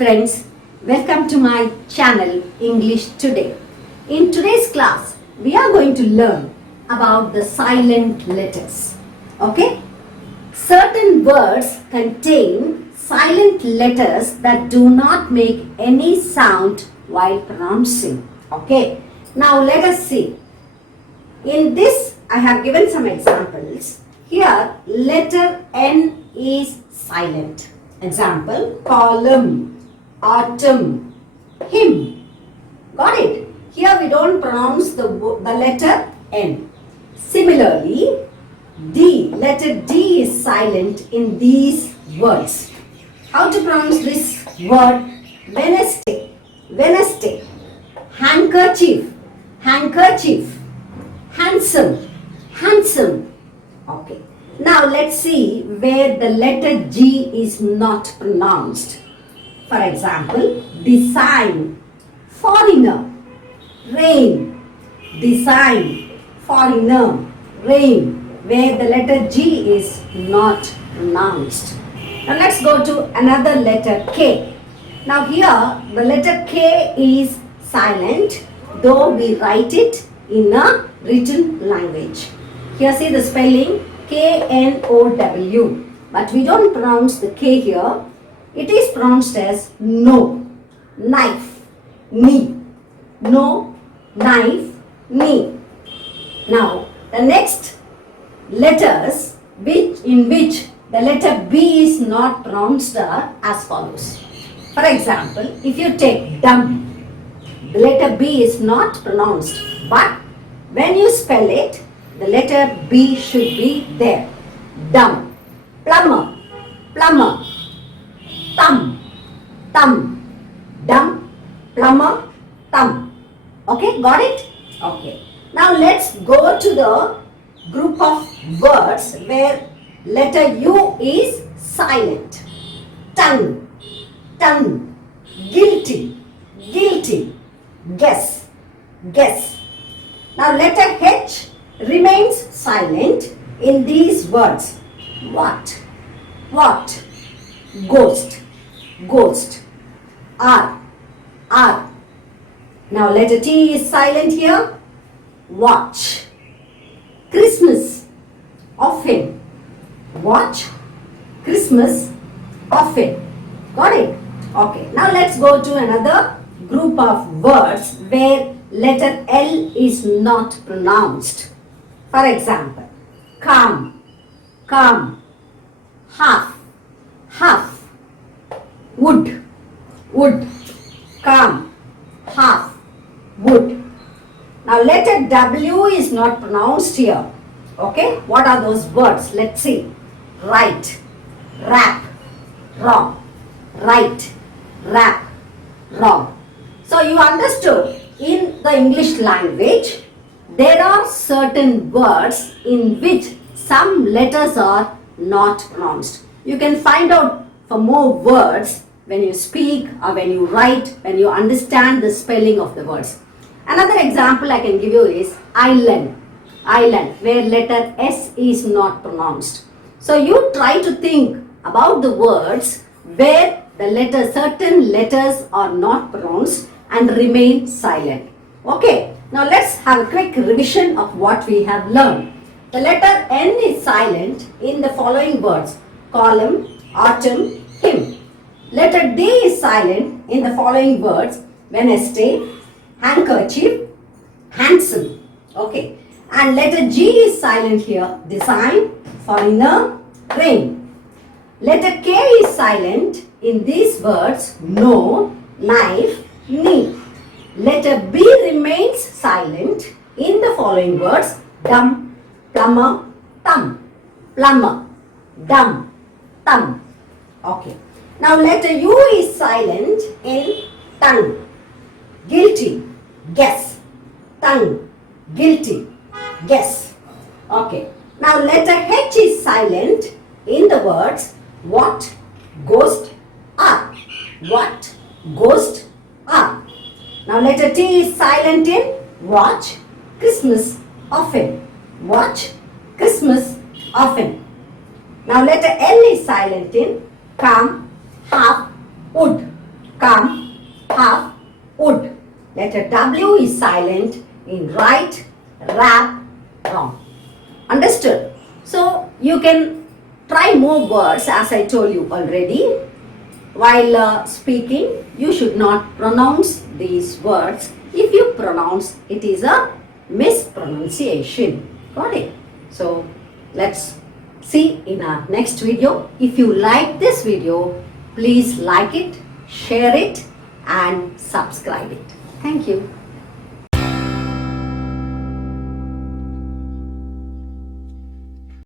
friends, welcome to my channel English Today. In today's class, we are going to learn about the silent letters. Okay? Certain words contain silent letters that do not make any sound while pronouncing. Okay? Now let us see. In this, I have given some examples. Here, letter N is silent. Example, column, autumn, hymn. Got it? Here we don't pronounce the letter N. Similarly, letter D is silent in these words. How to pronounce this word? Wednesday, Wednesday. Handkerchief, handkerchief. Handsome, handsome. Okay. Now let's see where the letter G is not pronounced. For example, design, foreigner, rain, design, foreigner, rain, where the letter G is not pronounced. Now let's go to another letter K. Now here the letter K is silent, though we write it in a written language. Here see the spelling K-N-O-W, but we don't pronounce the K here. It is pronounced as no, knife, knee, no, knife, knee. Now the next letters in which the letter B is not pronounced are as follows. For example, if you take dumb, the letter B is not pronounced, but when you spell it, the letter B should be there. Dumb, plumber, plumber, thumb, thumb, dumb, plumber, thumb. Okay, got it? Okay. Now let's go to the group of words where letter U is silent. Tongue, tongue, guilty, guilty, guess, guess. Now letter H remains silent in these words. What, what, ghost, ghost, R, R. Now letter T is silent here. Watch, Christmas, often, watch, Christmas, often. Got it? Okay. Now let's go to another group of words where letter L is not pronounced. For example, calm, calm, half, half, wood, wood, calm, half, wood. Now letter W is not pronounced here. Okay, what are those words? Let's see. Right, rap, wrong, right, rap, wrong. So you understood, in the English language, there are certain words in which some letters are not pronounced. You can find out for more words when you speak or when you write, when you understand the spelling of the words. Another example I can give you is island, island, where letter S is not pronounced. So you try to think about the words where the certain letters are not pronounced and remain silent. Okay, now let's have a quick revision of what we have learned. The letter N is silent in the following words: column, autumn, hymn. Letter D is silent in the following words: Wednesday, handkerchief, handsome. Okay, and letter G is silent here: design, foreigner, rain. Letter K is silent in these words: no, knife, knee. Letter B remains silent in the following words: dumb, plumber, thumb, plumber, dumb, thumb. Okay. Now letter U is silent in tongue, guilty, guess, tongue, guilty, guess. Okay. Now letter H is silent in the words what, ghost, are. What, ghost, are. Now letter T is silent in watch, Christmas, often. Watch, Christmas, often. Now letter L is silent in calm, half, wood. come, have, would. Letter W is silent in right, rap, wrong. Understood? So you can try more words as I told you already. While speaking, you should not pronounce these words. If you pronounce, it is a mispronunciation. Got it? So let's see in our next video. If you like this video, please like it, share it and subscribe it. Thank you.